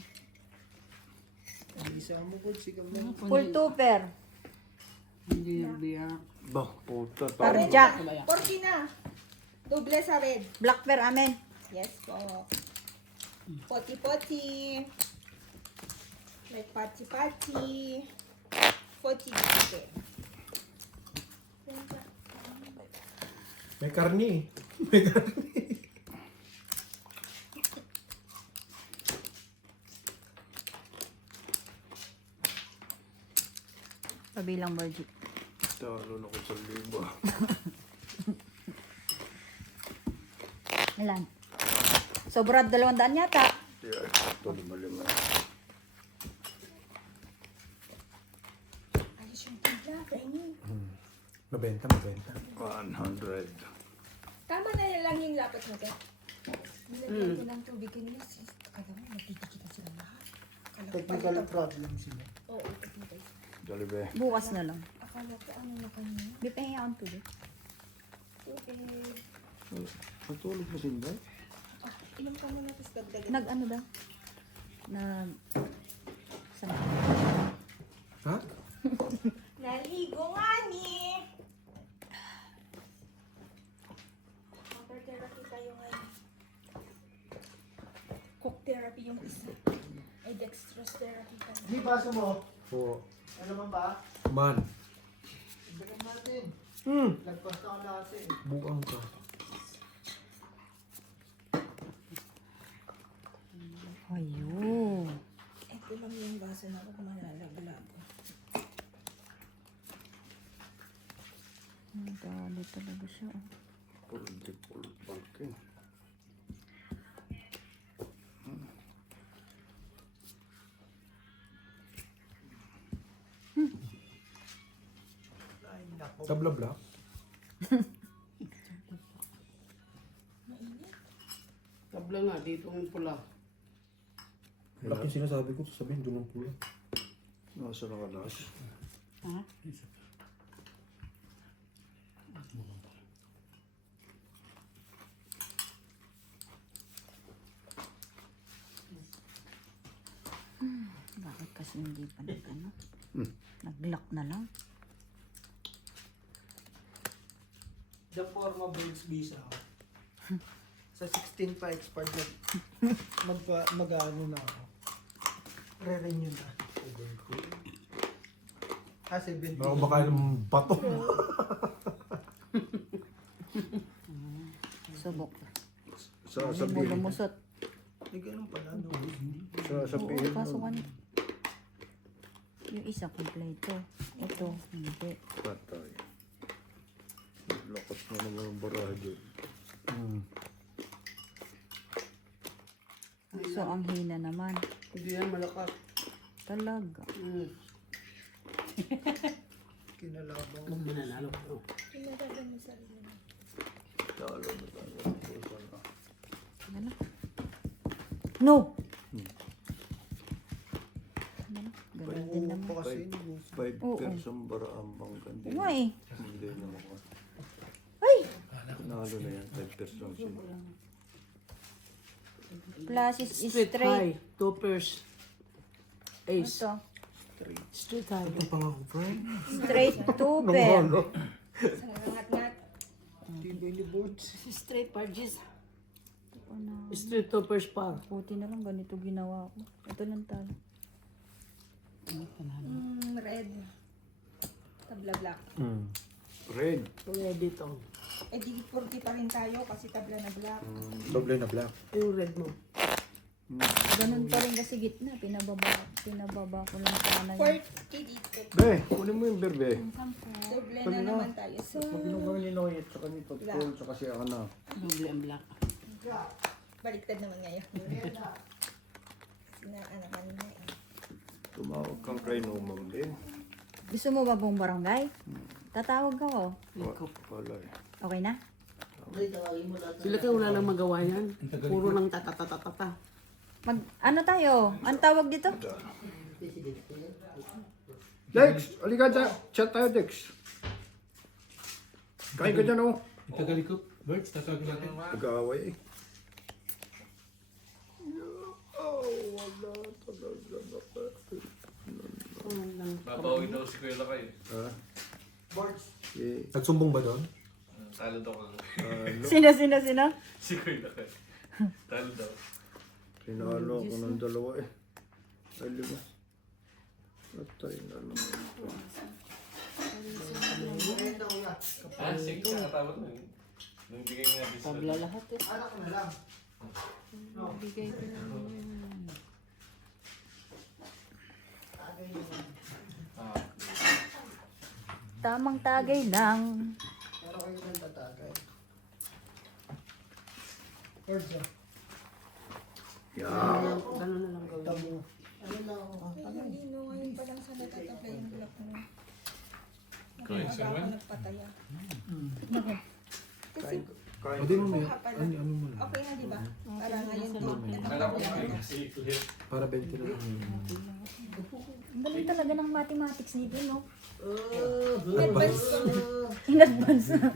Isa mo po, sigaw mo. Full 2 pair. Hindi yung biyak. Bah, puta. Para Parang jack. 40 na. Doble sa red. Black pair, amen. Yes po. Poti-poti. Like pati-pati. Poti-poti. May karni. May karni. Pabilang Borgie. talo na ko sa libo. Ilan? Sobra 200 yata. Yan, ito 5-5. Alis yung tigla, Franny. Mabenta. 100. Tama na lang yung lapot mo, Kat. Nilagyan ko ng tubig kanina. Akala mo, nagtitikita sila lahat. Akala ko Technical pala- problem sila. Oo, technical. Jollibee. Bukas na lang. Akala ko ano na kanina. Di pa hiya akong tubig. Tubig. Matulog mo sin ba? Inom ka muna, tapos dagdagan. Nag-ano daw? Nag... Saan? Ha? Naligo nga ni! Water therapy tayo ngayon. Cook therapy yung isa. Ay, dextrose therapy tayo. Di baso mo. Oo. Ano man ba? Man. Ibigay natin. Lagpas na ako natin. Buang ka. Ayun. Ito lang yung baso na ako manalaglago. Dali talaga siya. Oh. Full di full parking. Tabla-bla. Tabla nga, dito ang pula. Laki sinasabi ko, sabihin doon ang pula. Nasa nakalas. Ha? Bakit kasi hindi pa nag-ano? Nag-lock na lang. The forma birds visa ako. Sa 16 pa expired na mag-ano na ako. Re-renew na. 17. Baka baka yung bato. Subok. Sasabihin. Lumusot. May ganun pala. No? Sasabihin. Oo, pasukan. Yung isa kompleto. Ito, hindi. Patay. Lakas na naman ang barahe dyan. So, ang hina naman. Hindi yan malakas. Talaga. Kinalabang. Huwag mananalo ko. Pinadagan mo sarili mo. Talo na tayo. Ano? No! Ano? Ganun din naman. Pa kasi. 5 Oo. pairs ang baraan bang kandi. Nga eh. Hindi naman ako. Ay! Nalo na yan. 5 pairs lang sila. Plus is Straight straight. high. 2 pairs. Ace. Ito. Straight high. Ito pa nga ko, friend. Straight 2 pair. Sa ngat-ngat. Tibay ni boards. Straight parges. Ito na. Straight 2 pairs pa. Buti na lang ganito ginawa ko. Ito lang talo. Red. Tabla black. Red. Kaya dito. Eh di 40 pa rin tayo kasi tabla na black. Doble na black. Yung red mo. Ganun pa rin kasi gitna. Pinababa ko lang sana yun. 40 dito. Be, kunin mo yung berbe. Doble na naman tayo. So, Pag inugang ni Noy at saka ni Patrol, saka si Ana. Doble ang black. baliktad naman ngayon. Tumawag kang kay Numang din. Gusto mo ba buong barangay? Tatawag ako. Wala eh. Okay na? Sila kayo wala lang magawa yan. Puro lang tatatatata. Ano tayo? Ang tawag dito? Dex! Halika dyan. Chat tayo, Dex. Kain ka dyan, oh. Itagalikot. Birds, tatawag natin. Nag-aaway eh. Wala talaga na. Babawin daw si Kuya Lakay. Ha? Eh, Nagsumbong ba doon? Talo daw ka. Sino? Si Kuya Lakay. Talo daw. Pinalo ako ng dalawa eh. Ay, lima. Natay na naman ito. Ah, sige ka katawad mo. Nung bigay nga discount. Tabla lahat eh. Anak ko na lang. Bigay ko na yan. Tamang tagay lang. Pero kayo nang tatagay. Birds, ah. Yeah. Ganun na lang gawin. Tamo. Hindi no, ngayon pa lang sana tatapay yung block mo. Kain siya Ako man? nagpataya. Kasi Pwede mo may, pala. ano mo lang. Okay na, di ba? Para ngayon to. Kala ko na kasi clear. Para 20 na lang. Ang galing talaga ng mathematics nito, no? In-advance ko. In advance na.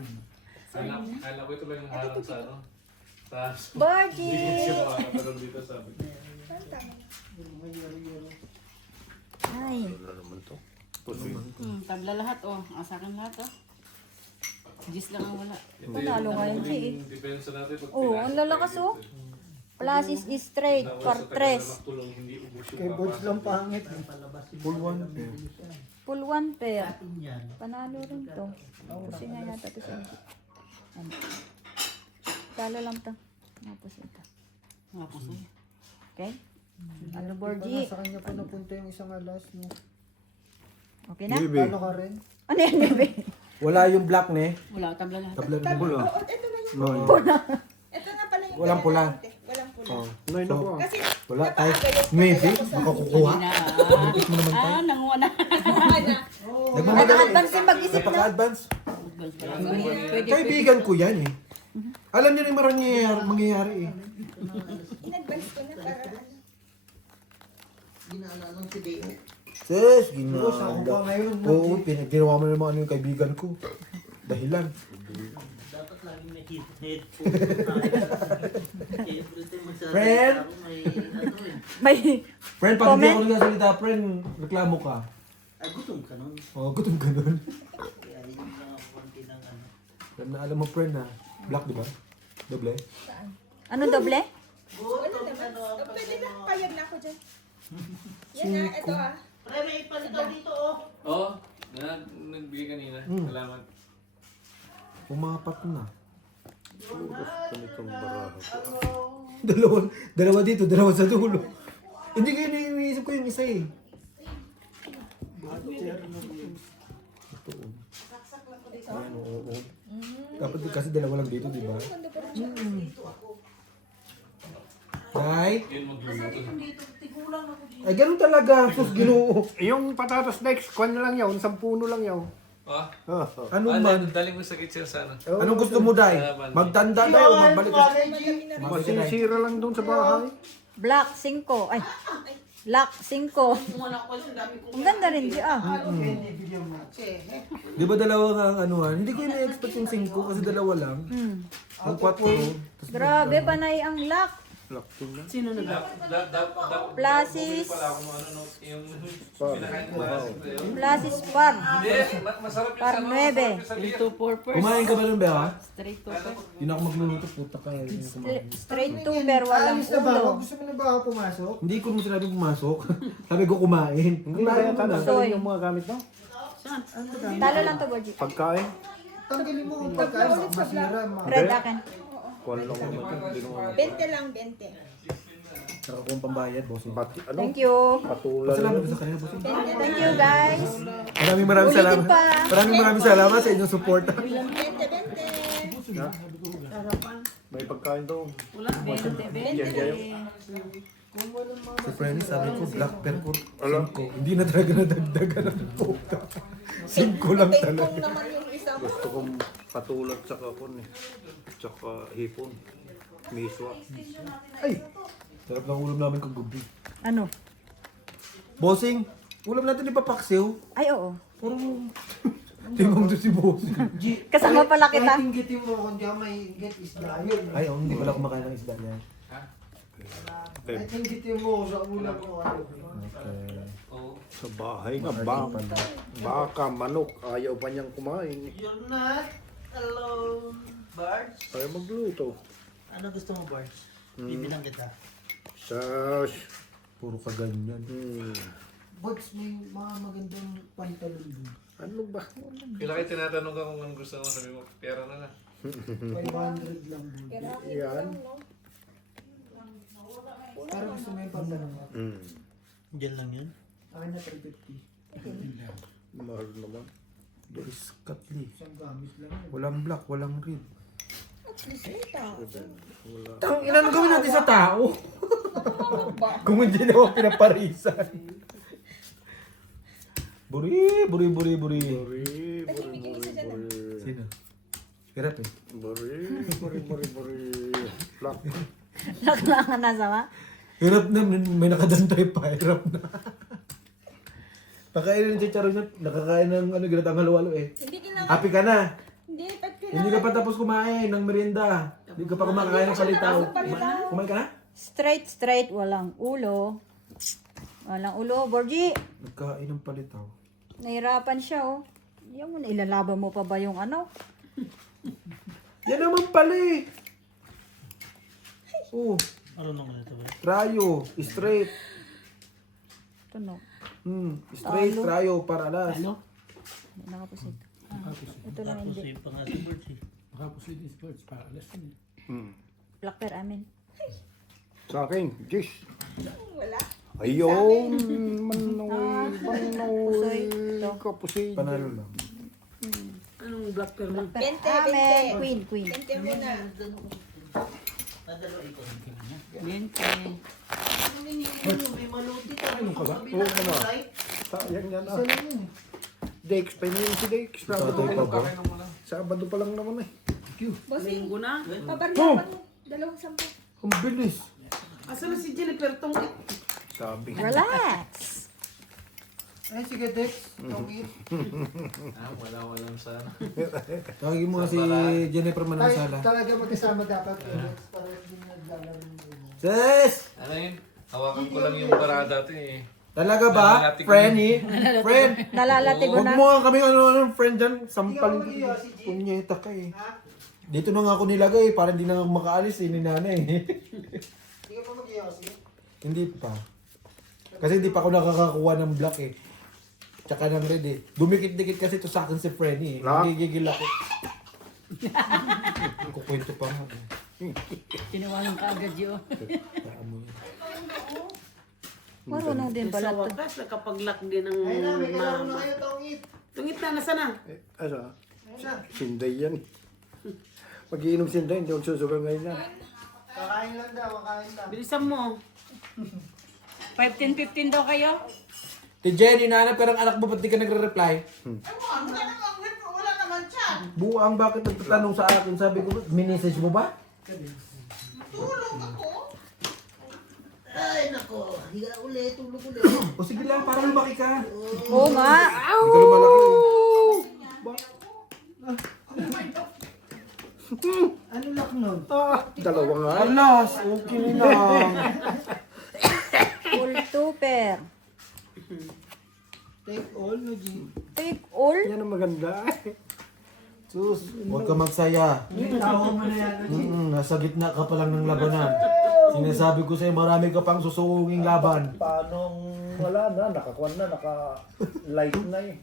Kala ko ito lang yung harang sa ano. Tapos, Bargie! hindi ko siya makakatagal dito sabi. Tama. Ay, Wala naman to. Pusoy. Tabla lahat oh. Sa akin lahat oh. Gis lang ang wala. Panalo nga yun, eh. Depensa natin pag Oh, ang lalakas, oh. Plus is straight for tres. Tulong hindi ubos yung Kay Birds lang pangit. Full one. Full one pair. Panalo rin to. Kasi nga yata to sa ano. Talo lang to. Tapos ito. Tapos eh. Okay? Ano, Ba, Borgie? nasa kanya pa napunta yung isang alas mo. Okay na? Baby. Talo ka rin. Ano yan, bebe? Wala yung black ne. Wala, tabla lahat. Tabla na pula. Oo, ito na yung No. ito na pala yung Walang pula. ate. Walang pula. Oh. Nay na ba? Kasi Wala tayo. napakagayos pa Maybe. kaya ako sa- Makakukuha. Hindi na. Bakit mo naman tayo? Nanguha na. Ano? Nagmamadali. Advance yung mag-isip, no? Napaka-advance. Pwede. Kaibigan ko yan eh. Alam niyo rin marang mangyayari eh. In-advance ko na para ano. Ginaanan si Deo. Sis, Tapos ako pa ngayon. Oo, ginawa mo naman ano yung kaibigan ko. Dahilan. Dapat laging may headphone. Every time magsasalita Friend? ako, may ano eh. May Friend, pag hindi Comment? ako nagsasalita, friend, reklamo ka. Ay, gutom ka nun. Oo, gutom ka nun. Kaya yun lang ako konti ng ano. Friend na alam mo, friend na. Black, di ba? Doble? ano doble? Wala naman. Pwede na, payag na ako dyan. Yan na, ito ah. Pre, may ipalitaw dito oh. Oo. Nagbigay kanina. Salamat. Umapat na. Puros ka nitong baraha ko. Dalawa dito, dalawa sa dulo. Hindi ko yun iniisip ko yung isa eh. Ito. Ayan, oo. Dapat kasi dalawa lang dito, di ba? Nay? Yun magluluto. Ay, ganun talaga. Sus, ginoo. Yung patatas next, kwan na lang yaw, 10 lang yaw. Ah, Ano man? daling mo sa kitchen sana. Anong gusto mo, Day? Magtanda tayo o magbalik ka? Masisira lang doon sa bahay. Black 5. Ay. Black 5. Ang ganda rin di ah. Di ba dalawa nga ang anuhan? Hindi ko yung na-expect yung 5 kasi dalawa lang. Ang 4. Grabe, panay ang lock. Lakting na. Sino na ba? Plasis. Yung Pinakain mo. Plus is par. Hindi, masarap yung Par 9. 3 to 4 first. Kumain ka ba nun, Bea? Straight to 4. Hindi na ako magluluto, puta ka. Straight to pero walang Alis na ba ako? ulo. Gusto mo na ba ako pumasok? Hindi ko mo sinabi pumasok. Sabi ko kumain. Kumain mo na. Soy. Yung mga gamit mo? Talo lang to, Borgie. Pagkain? Tanggalin mo ang pagkain. Baka masira. Red akin. Kwan lang naman. Hindi naman. 20 lang, 20. Nakakuha ang pambayad, bossing. Pati, ano? Thank you. Patulan Salamat lang. sa kanila, bossing. Thank you, guys. Maraming Ulitin salamat. pa. Maraming salamat sa inyong support. 20. May pagkain daw. Wala, 20. Yan, yan. Kung walang mga Si Frenny sabi ko, black pepper Alam. 5. Hindi na talaga nadagdagan ng puta. 5 lang Tingkong talaga. naman yung isa mo. Gusto kong patulad sa kakon eh. Tsaka hipon. Miswa. Ay! Sarap ng ulam namin kagabi. Ano? Bossing, ulam natin ipapaksiw. Ay, oo. Puro timong to si Bossing. Kasama pala kita. Kahit inggitin mo, kung di ka may inggit, isda yun. Ay, hindi pala kumakain ng isda niya. Kahit inggitin mo sa ulam ko, ano. Sa bahay nga, baka, manok. Ayaw pa niyang kumain. You're not alone, Bards. Ayaw magluto. Ano gusto mo, Bards? Bibilang kita. Sas. Puro kaganyan. Buds, may mga magandang pantalon dun. Ano ba? Kailan kayo tinatanong ka kung ano gusto mo, sabi mo, pera na na. 500 lang dun. Yan. Pero gusto mo yung pantalon mo. Diyan lang yun. Akin na 350. Mahal naman. Doris Katli. Isang gamit lang yun. Walang black, walang red. Wala. Tang ina, ano gawin natin sa tao? Kung hindi naman pinaparisan. Buri. Buri, buri, buri. Sino? Hirap eh. Buri. Black. Naklangan na sama. Hirap na, may nakadantay pa. Hirap na. Pakainin ng chicharon niya, nakakain ng ginatang halo-halo eh. Hindi kailangan. Happy ka na. Hindi, pag Hindi ka pa tapos kumain ng merienda. Hindi ka pa kumakain ng palitaw. Kumain ka na? Straight, walang ulo. Walang ulo, Borgie. Nagkain ng palitaw. Nahirapan siya, oh. Yan mo na, ilalaban mo pa ba yung ano? Yan naman pala eh. Oh, Marunong ka na ito, Bards. trayo, straight. Ito, no. Straight, Talo. trayo, para alas. Ano? Hindi nakapusit. Ito lang Tapos hindi. yung pangalan, Bards eh. Makapos yung sports para alas yun. Black bear, amin. Sa akin, Jis. wala. Ayun. Pusoy. Ito. Kapusin. Panalo lang. Anong black pearl mo? Bente, Amen. Queen. Bente muna. Nadalo ikaw. Bente. May maluti ka. Ano ka ba? Oo ka ba? Sayang yan ah. Dex, painin si Dex. Sabado pa lang naman eh. Bossing, Linggo na. pabarya pang 2 Ang bilis. Asan na si Jennifer tong Sabi. Relax. Ay, sige, Dex. Tongit. Walang sana. Tawagin mo na si Jennifer Ay, Manansala. talaga magkasama dapat, Dex. Para hindi naglalaro ng ulo. Sis! Ano yun? Hawakan ko lang yung parada ito eh. Talaga ba? Frenny? Friend? Nalalatigo Huwag na. mo nga kami ano friend dyan. Sampalin Hindi ako mag-iyo, si G. Punyeta ka eh. Dito na nga ako nilagay para hindi na makaalis eh ni nanay. Hindi ka pa mag-iyo kasi. Hindi pa. Kasi hindi pa ako nakakakuha ng black eh. Tsaka ng red eh. Dumikit-dikit kasi to sa akin si Frenny eh. Black? Nagigigil ako. Kukwento pa nga. Tinawalan ka agad yun. Marunong din Sa pala to. wakas, nakapag-lock din ng Ayun na, may kalaro na mama. kayo, Tongit. Tungit na, nasa na? Asa? Ayun na. Sinday yan. Magiinom sinday, hindi ako susugal ngayon yan. Kakain lang daw, kakain lang. Bilisan mo. 5-10-15 daw kayo? Si Jenny, nanap ka ng anak mo, ba't di ka nagre-reply? Wala naman siya. Buang bakit nagtatanong sa akin? Sabi ko, minessage mo ba? Tulog ako. Ay, nako. Higa ulit. Tulog ulit. O sige lang, para lumaki ka. Oo nga. Hindi ka lumalaki. Ano lock nun? Dalawa nga. Alas, okay lang. Full tuper. Take all, no, G. Take all. Yan ang maganda. Sus, huwag ka magsaya. Tawa mo na yan, no, G. Nasa gitna ka pa lang ng labanan. Sinasabi ko sa'yo, marami ka pang susunging laban. Paano wala na, nakakuan na, naka-light na eh.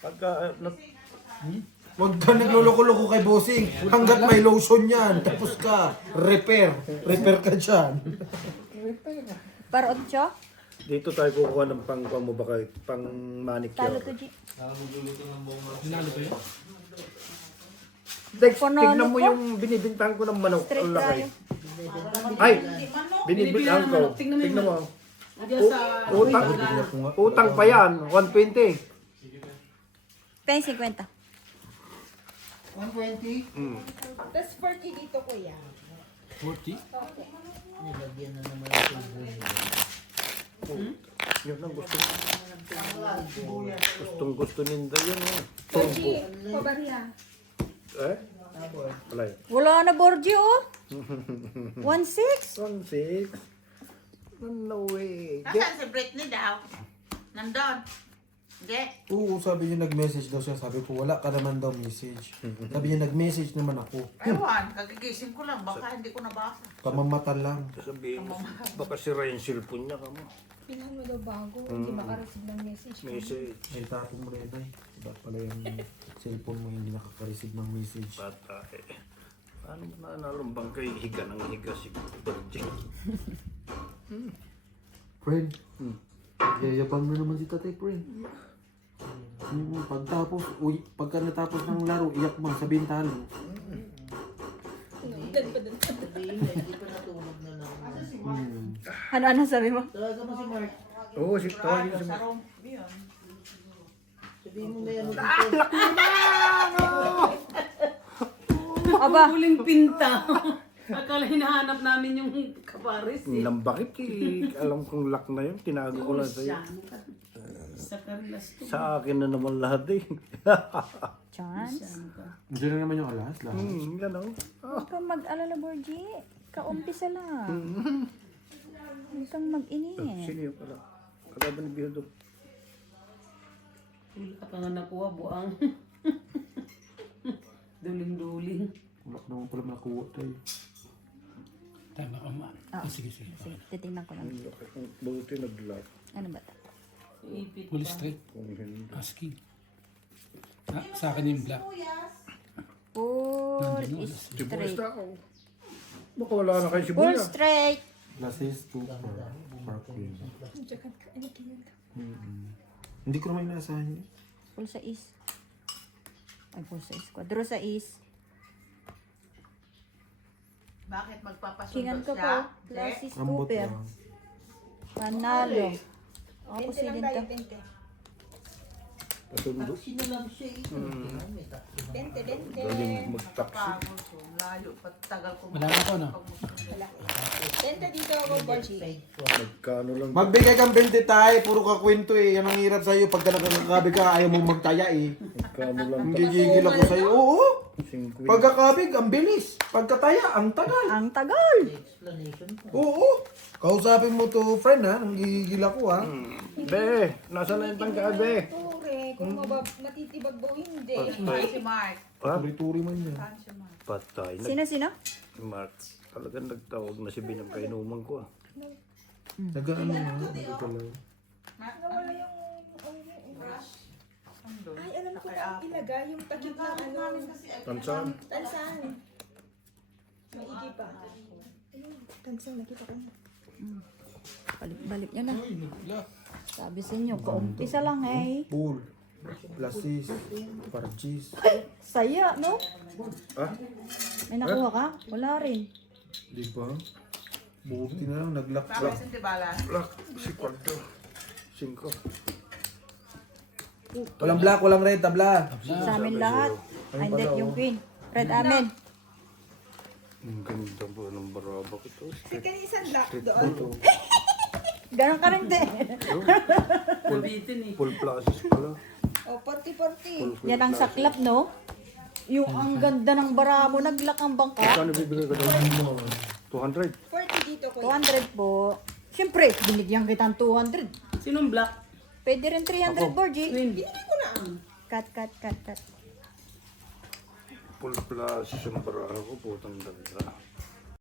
Pagka, Huwag ka nagluloko-loko kay bossing. Hanggat may lotion yan. Tapos ka, repair. Repair ka dyan. Para 8. dito tayo kukuha ng pang mo baka pang manicure. Talo to, G. Dex, Panalo tignan mo ko. yung binibintang ko ng manok. Straight Ang laki. tayo. Ay! Hindi man no. Binibilang ko. Tingnan mo Tingnan mo. Diyan sa... Utang, utang pa yan. 120. Peng 50. 120. Tapos 40 dito, kuya. 40? Nilagyan na naman ang tubo. Yun ang gusto. Gustong gusto ninda yan. 40, pabarya. Eh? Wala yun. Wala na, Borgie, oh. 1.6. 1.6. No way. Nasaan si Britney daw? Nandun. Hindi. Oo, sabi niya nag-message daw siya. Sabi ko, wala ka naman daw message. Sabi niya, nag-message naman ako. Ewan, kagigising ko lang. Baka hindi ko nabasa. Kamamata lang. Sabihin mo, baka sira yung cellphone niya kamo. Pinahan mo daw bago, hindi makareceive ng message. Message. Ay, tapong mo rin ay. Ba't pala yung cellphone mo hindi nakaka-receive ng message? Bata eh. Paano mo nanalong bang kay higa ng higa si Virgin? Friend, yayabang na naman si tatay, friend. Pagka natapos ng laro, iyak mo, sabihin talo. Sabihin na, hindi pa natulog na lang. Ano sabi mo? Tawagan mo si Mark. Oo, si tawagin si Sa room. Yun. Sabihin mo may ano dito. Aba, Huling pinta. Akala hinahanap namin yung kaparis eh. Nang bakit alam kong lock na yun, tinago ko lang sa'yo. Sa Carlas to. Sa akin na naman lahat eh. chance. Diyan na naman yung alas, lahat. Yan o. Huwag kang mag-alala, Borgie. Kaumpisa lang. Huwag kang mag-init. Sino yung pala? Kalaban ni Bildo. Wala ka nga nakuha, buang. Duling-duling. Wala ka naman pala makuha tayo. Tama ka man. Sige. Sige, titingnan ko lang. Buti nag-lock. Ano ba ito? Ipit Full pa. straight. Kung hindi. Asking. Sa akin yung black. Full Nandun, straight. na ako. Baka wala na kayo Full sibuya. straight. Lasis to Park Queen. Hindi ko naman inaasahan yun. Full 6. Ay, full 6. Quadro 6. Bakit magpapasundo Kingan ko siya? po. Classic Ambot Cooper. lang. Panalo. Ako 20 si lang Linda. tayo, 20. Pasundo. Sino lang siya eh. May tatlo. 20. Galing mag-taxi. Pagod ko. Layo. Tagal ko. Wala na po, no? 20 dito ako, Borgie. Magkano lang. Magbigay kang 20 tayo, puro ka kwento eh. Yan ang hirap sa'yo. Pagka nakakabig ka, ayaw mong magtaya eh. Magkano lang. Gigigil ako sa'yo. Oo! 50. Pagkakabig, ang bilis. Pagkataya, ang tagal. Ang tagal. Explanation po. Oo! Kausapin mo to, friend ha. Nang gigigil ako ha. Be, nasa na yung tangkabe? Tore, kung matitibag ba o hindi. Saan si Mark? Ha? Turi-turi man yan. Saan si Mark? Patay. Sino? Mark. Talagang nagtawag na si Binang kainuman ko ah. Nag-ano ha? Hindi pala. Nawala yung... Ay, alam ko na ilagay yung takip ng ano. Tansan. Tansan. Maigi pa. Ayun, tansan, nakita ko na. Balik nyo na. Black. Sabi sa inyo, kaumpisa lang eh. Pool. Lasis. Parchis. Saya, no? Ah? May nakuha ka? Wala rin. Di ba? Buti na lang, nag-lock. Bakit si Tibala? Black. Si Kwarto. 5. Walang black, walang red, tabla. Sa amin lahat. Ay, hindi, yung queen. Red amin. Ang ganda po ng barabak ito. Second isang lock doon. Ganon ka rin din. Ulitin eh. Full classes pala. O, 40-40. Yan ang saklap, no? Yung ang ganda ng bara mo, naglak ang bangka. Kano bibigay ko daw? 200. 40 dito, kuya. 200 po. Siyempre, binigyan kitang 200. Sinong black? Pwede rin 300, Borgie. Queen. Binigay ko na. Cut. Full classes yung baraha ko. Putang ganda.